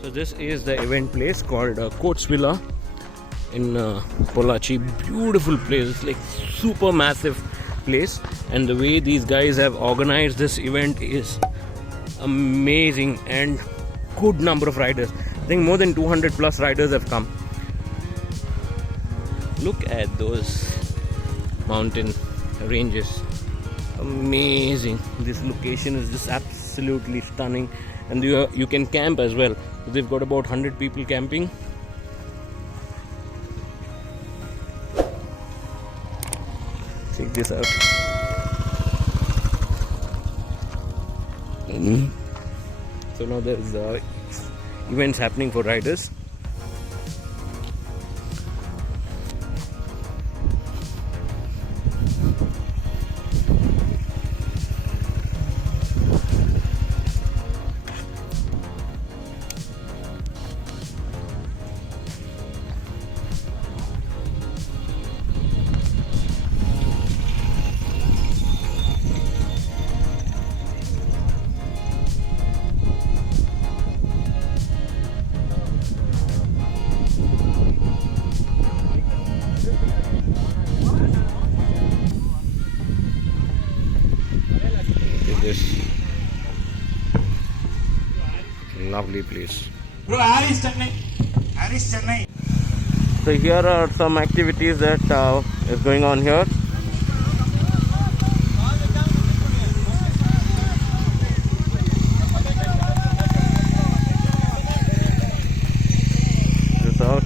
So this is the event place called Cots Villa in Pollachi. Beautiful place. It's like super massive place, and the way these guys have organized this event is amazing, and good number of riders. I think more than 200 plus riders have come. Look at those mountain ranges. Amazing. This location is just absolutely stunning, and you can camp as well. So they've got about 100 people camping. Check this out. So now there's events happening for riders. This lovely place. Bro, Harris Chennai. So here are some activities that is going on here. This out.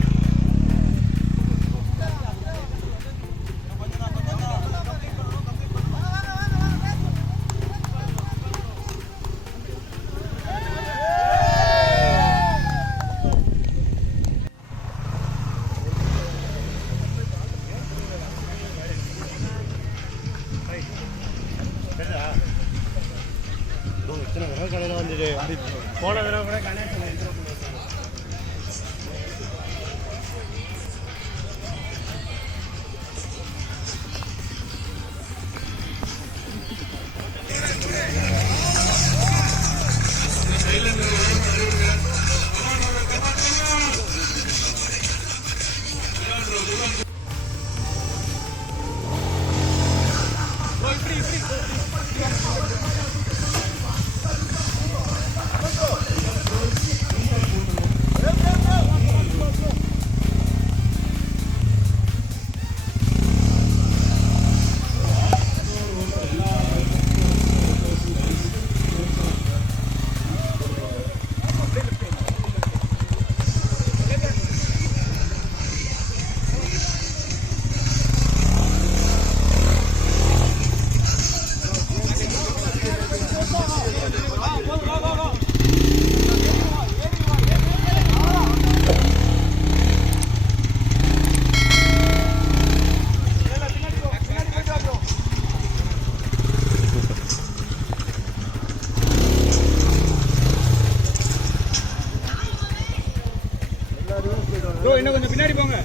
Bro, இன்னும் கொஞ்சம் பின்னாடி போங்க.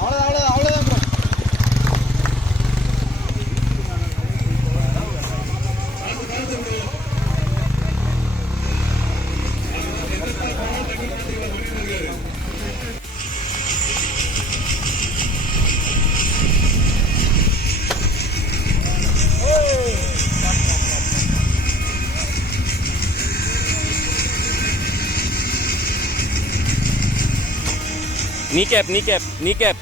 அவ்வளவுதான் bro. Kneecap.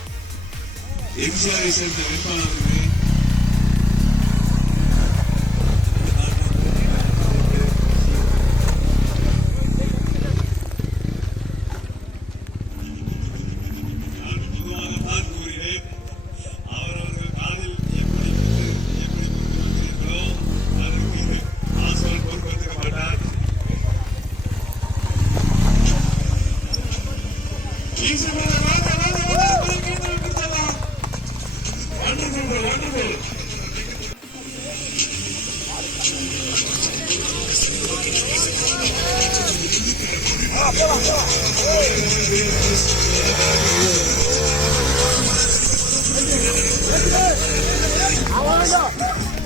I want to go.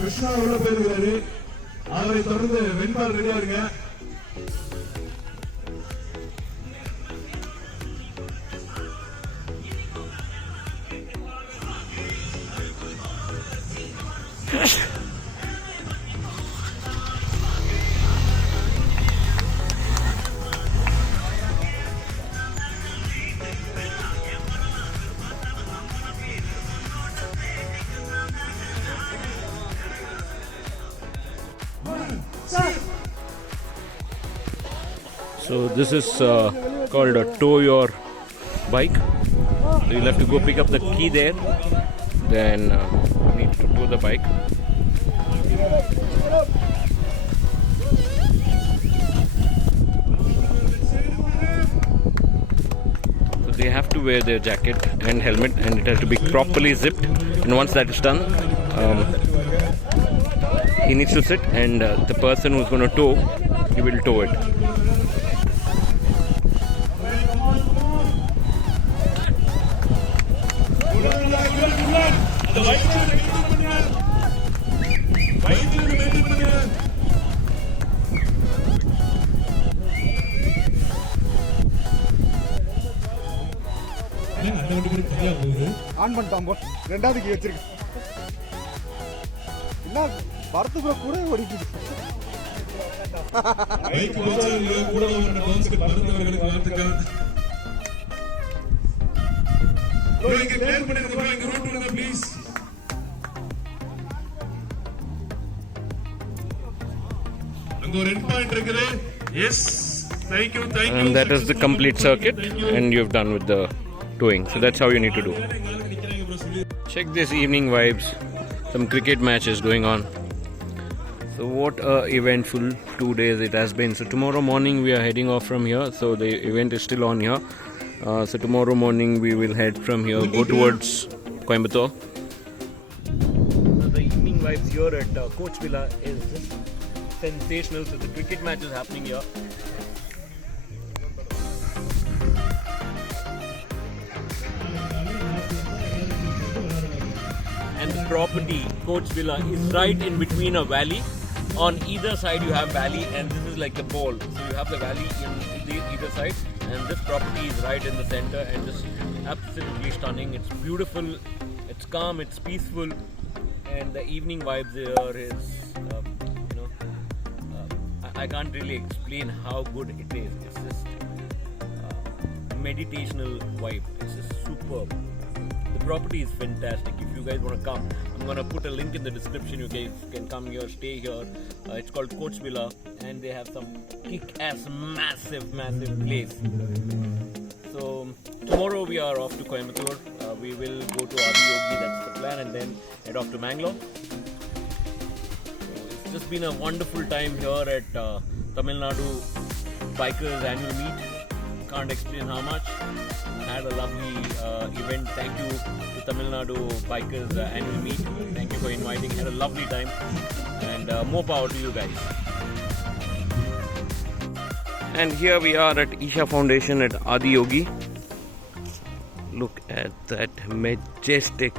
Krishna உள்ள போயிருக்காரு. அவரை தொடர்ந்து வெண்பால் ரெடியா இருங்க. So this is called a tow your bike. So you'll have to go pick up the key there. Then you need to tow the bike. So they have to wear their jacket and helmet, and it has to be properly zipped. And once that is done, he needs to sit, and the person who's going to tow, he will tow it. On பண்ணிட்டான் போல் ரெண்டாவது key வச்சிருக்கேன். என்ன வரத்துக்குள்ள கூட ஓடிட்டு and that is the complete circuit, and you've done with the towing. So that's how you need to do. Check this evening vibes. Some cricket matches going on. So what a eventful 2 days it has been. So tomorrow morning we are heading off from here. So the event is still on here. So tomorrow morning we will head from here, go towards Coimbatore. So the evening vibes here at Cots Villa is just sensational. So the cricket match is happening here. And the property, Cots Villa, is right in between a valley. On either side you have valley, and this is like the pole. So you have the valley in either side, and this property is right in the center, and just absolutely stunning. It's beautiful, it's calm, it's peaceful, and the evening vibes here is, I can't really explain how good it is. It's just meditational vibe. It's just superb. The property is fantastic. If you guys want to come, I'm going to put a link in the description. You guys can come here, stay here. It's called Cots Villa, and they have some kick-ass massive place. So tomorrow we are off to Coimbatore. We will go to Adiyogi, that's the plan, and then head off to Mangalore. So it's just been a wonderful time here at Tamil Nadu Bikers Annual Meet. Can't explain how much. Had a lovely event. Thank you to Tamil Nadu Bikers Annual Meet. Thank you for inviting. Had a lovely time, and and more power to you guys. And here we are at Isha Foundation at Adi Yogi. Look at that majestic